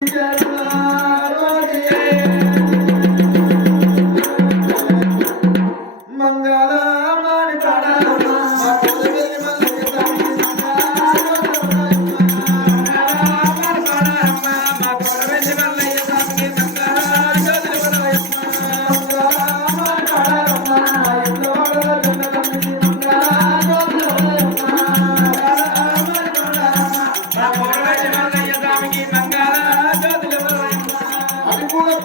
Yeah. కూడా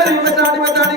రాటి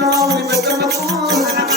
మావుని భోజనకు